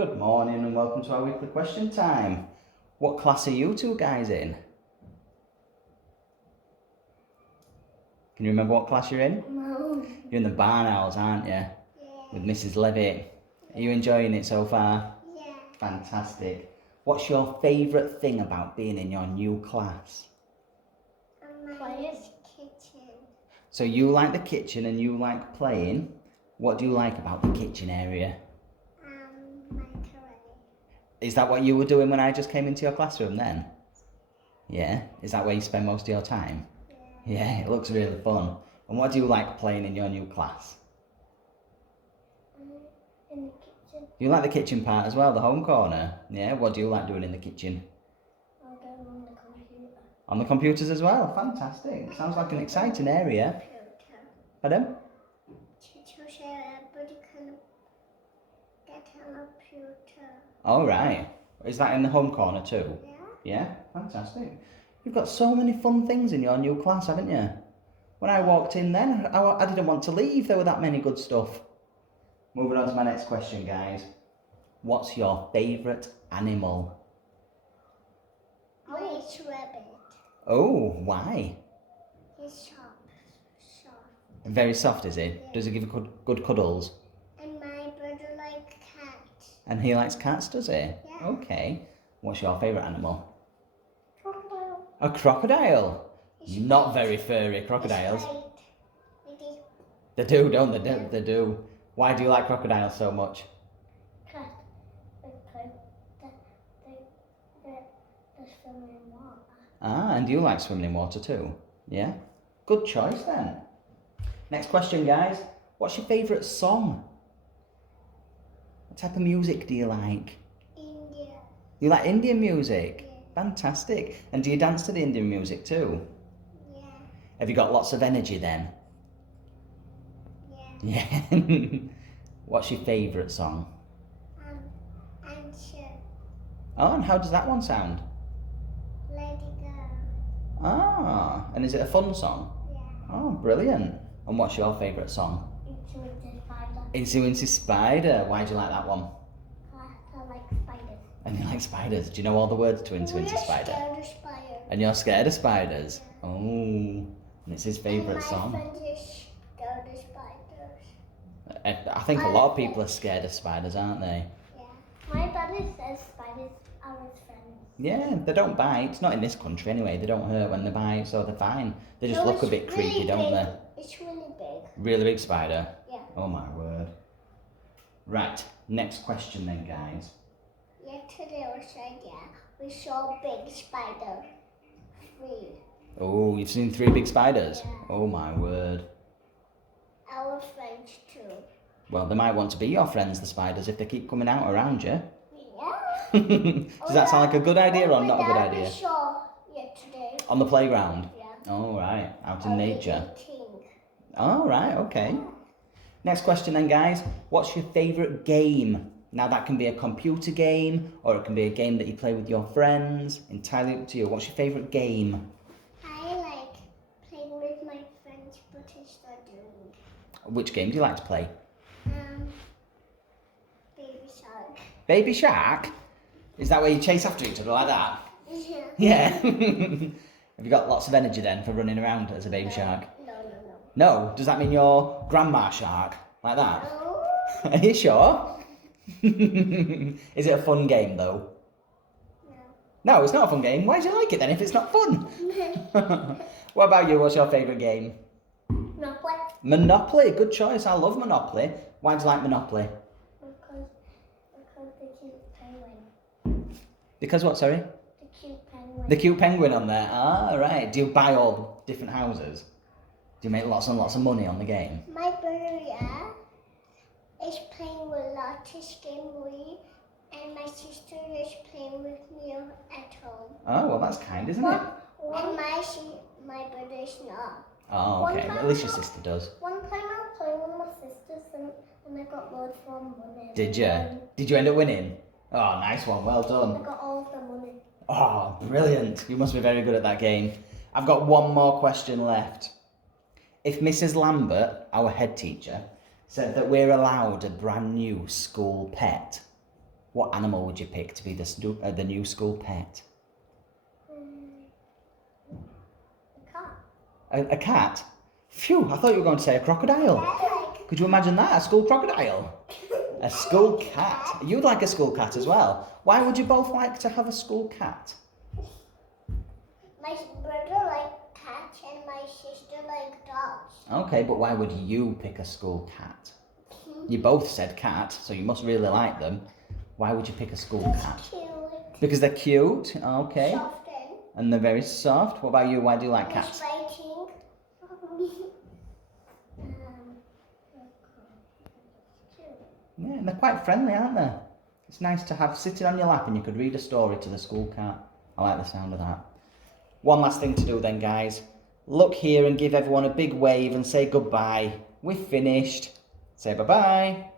Good morning and welcome to our weekly question time. What class are you two guys in? Can you remember what class you're in? No. You're in the Barn Owls, aren't you? Yeah. With Mrs. Levitt. Are you enjoying it so far? Yeah. Fantastic. What's your favourite thing about being in your new class? Players' kitchen. So you like the kitchen and you like playing. What do you like about the kitchen area? Macaroni. Is that what you were doing when I just came into your classroom then? Yeah? Is that where you spend most of your time? Yeah. Yeah, it looks really fun. And what do you like playing in your new class? In the kitchen. You like the kitchen part as well, the home corner? Yeah, what do you like doing in the kitchen? I'll go on the computer. On the computers as well? Fantastic. Sounds like an exciting area. Computer. Pardon? Teacher said everybody can get a computer. All right. Is that in the home corner too? Yeah. Yeah, fantastic. You've got so many fun things in your new class, haven't you? When I walked in then, I didn't want to leave. There were that many good stuff. Moving on to my next question, guys. What's your favourite animal? White rabbit. Oh, why? He's soft. Very soft, is he? Yeah. Does he give good cuddles? And my brother likes cats. And he likes cats, does he? Yeah. Okay. What's your favourite animal? Crocodile. A crocodile. It's Not white. very furry crocodiles. It's white. It is They do, don't they? They do. Why do you like crocodiles so much? because they swim in water. Ah, and you like swimming in water too? Yeah? Good choice then. Next question, guys. What's your favourite song? What type of music do you like? India. You like Indian music? Yeah. Fantastic. And do you dance to the Indian music too? Yeah. Have you got lots of energy then? Yeah. Yeah. What's your favourite song? Answer. Oh, and how does that one sound? Let it go. Ah, and is it a fun song? Yeah. Oh, brilliant. And what's your favourite song? Into the spider. Itsy Wincy Spider. Why do you like that one? I like spiders. And you like spiders. Do you know all the words to Itsy Wincy Spider? Scared of spiders. And you're scared of spiders? Oh, and it's his favourite My song. friend is scared of spiders. I think a lot of people are scared of spiders, aren't they? Yeah. My brother says spiders are his friends. Yeah, they don't bite. Not in this country anyway. They don't hurt when they bite, so they're fine. They just look a bit creepy, don't they? It's really big. Really big spider? Yeah. Oh my word. Right, next question then, guys. Yesterday or said, yeah, we saw a big spider. 3. Oh, you've seen 3 big spiders? Yeah. Oh my word. Our friends too. Well, they might want to be your friends, the spiders, if they keep coming out around you. Yeah. Does that sound like a good idea or not a good idea? We saw yesterday. On the playground? Yeah. Oh, right, out in Only nature. 18. Oh, right, okay. Next question then, guys. What's your favourite game? Now, that can be a computer game, or it can be a game that you play with your friends. Entirely up to you. What's your favourite game? I like playing with my friends, but it's not doing. Which game do you like to play? Baby shark. Baby Shark? Is that where you chase after each other like that? Yeah. Yeah. Have you got lots of energy then for running around as a baby shark? No. No? Does that mean you're Grandma Shark? Like that? No. Are you sure? Is it a fun game though? No, it's not a fun game. Why do you like it then if it's not fun? What about you? What's your favourite game? No play. Monopoly. Good choice. I love Monopoly. Why do you like Monopoly? Because the cute penguin. Because what, sorry? The cute penguin. The cute penguin on there. Ah, right. Do you buy all different houses? Do you make lots and lots of money on the game? My brother, yeah, is playing with Lotus Game Wii, and my sister is playing with me at home. Oh, well, that's kind, isn't it? And my brother is not. Oh, okay. Well, at least your sister does. One time I was playing with my sisters and I got loads of money. Did you? Did you end up winning? Oh, nice one. Well I done. got all of the money. Oh, brilliant. You must be very good at that game. I've got one more question left. If Mrs. Lambert, our head teacher, said that we're allowed a brand new school pet, What animal would you pick to be the new school pet? A cat. A cat? Phew, I thought you were going to say a crocodile. Could you imagine that? A school crocodile? A school cat. You'd like a school cat as well. Why would you both like to have a school cat? My brother likes cats and my sister likes dogs. Okay, but why would you pick a school cat? You both said cat, so you must really like them. Why would you pick a school cat? Cute. Because they're cute, okay. Soft And they're very soft. What about you? Why do you like and cats? fighting. Yeah, and they're quite friendly, aren't they? It's nice to have sitting on your lap and you could read a story to the school cat. I like the sound of that. One last thing to do then, guys. Look here and give everyone a big wave and say goodbye. We've finished. Say bye-bye.